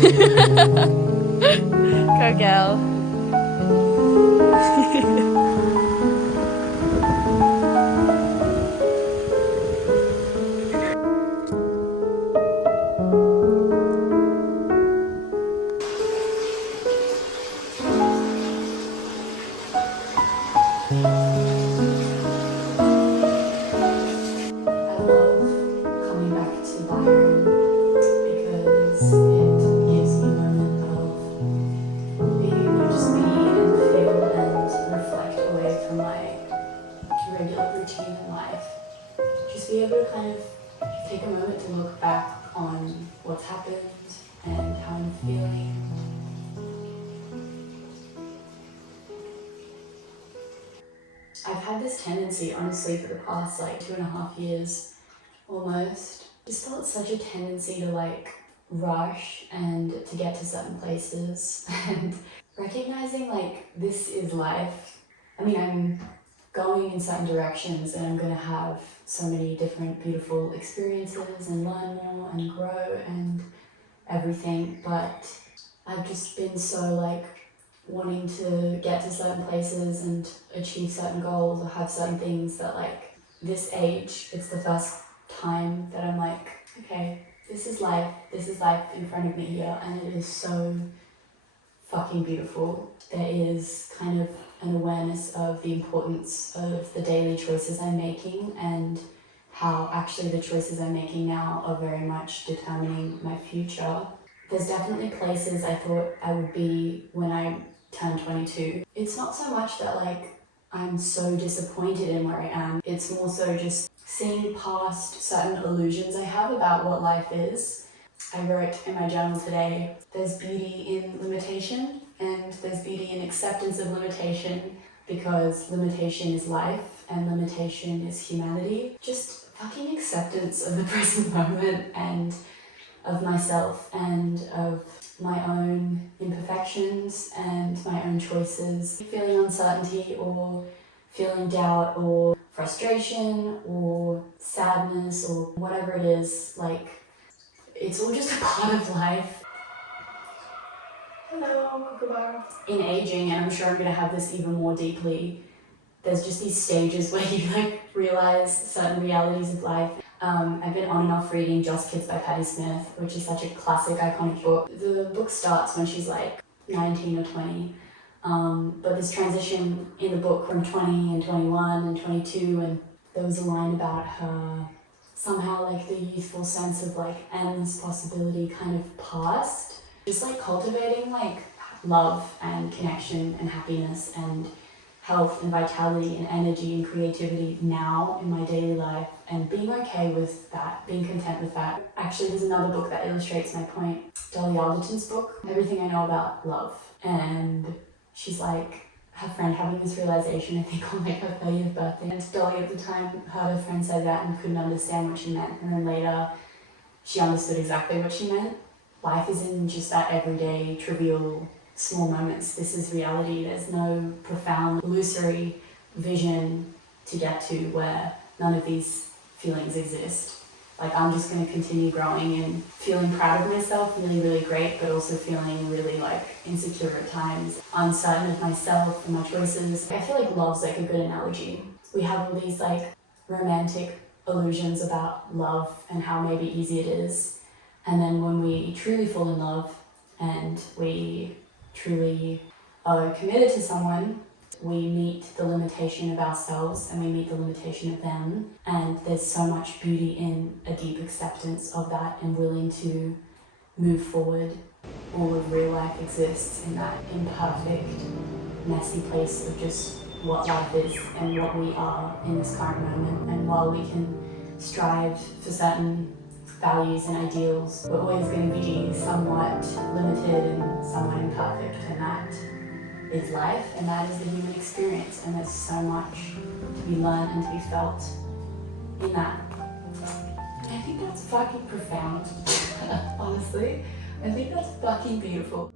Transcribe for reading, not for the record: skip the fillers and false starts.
Go girl. I love coming back to Byron because it gives me a moment of being able to just be and feel and reflect away from my regular routine in life. Just be able to kind of take a moment to look back on what's happened and how I'm feeling. I've had this tendency, honestly, for the past like 2.5 years almost, just felt such a tendency to like rush and to get to certain places and recognizing like this is life. I mean, I'm going in certain directions and I'm gonna have so many different beautiful experiences and learn more and grow and everything, but I've just been so like wanting to get to certain places and achieve certain goals or have certain things that like this age, it's the first time that I'm like, okay, this is life in front of me here, and it is so fucking beautiful. There is kind of an awareness of the importance of the daily choices I'm making and how actually the choices I'm making now are very much determining my future. There's definitely places I thought I would be when I turned 22. It's not so much that like I'm so disappointed in where I am, it's more so just seeing past certain illusions I have about what life is. I wrote in my journal today, there's beauty in limitation and there's beauty in acceptance of limitation, because limitation is life and limitation is humanity. Just fucking acceptance of the present moment and of myself and of my own imperfections and my own choices. Feeling uncertainty or feeling doubt or frustration or sadness or whatever it is, like, it's all just a part of life. Hello, goodbye. In aging, and I'm sure I'm gonna have this even more deeply, there's just these stages where you like realize certain realities of life. I've been on and off reading Just Kids by Patti Smith, which is such a classic, iconic book. The book starts when she's like 19 or 20, but this transition in the book from 20 and 21 and 22, and there was a line about her, somehow like the youthful sense of like endless possibility kind of passed. Just like cultivating like love and connection and happiness and health and vitality and energy and creativity now in my daily life, and being okay with that, being content with that. Actually, there's another book that illustrates my point, Dolly Alderton's book, Everything I Know About Love. And she's like, her friend having this realization, I think on like her 30th birthday. And Dolly at the time heard her friend say that and couldn't understand what she meant. And then later, she understood exactly what she meant. Life is in just that everyday, trivial, small moments. This is reality. There's no profound, illusory vision to get to where none of these feelings exist. Like, I'm just going to continue growing and feeling proud of myself, really, really great, but also feeling really like insecure at times, uncertain of myself and my choices. I feel like love's like a good analogy. We have all these like romantic illusions about love and how maybe easy it is. And then when we truly fall in love and we truly are committed to someone, we meet the limitation of ourselves and we meet the limitation of them. And there's so much beauty in a deep acceptance of that and willing to move forward. All of real life exists in that imperfect, messy place of just what life is and what we are in this current moment. And while we can strive for certain values and ideals, we're always going to be somewhat limited and somewhat imperfect, and that is life, and that is the human experience, and there's so much to be learned and to be felt in that. I think that's fucking profound. Honestly, I think that's fucking beautiful.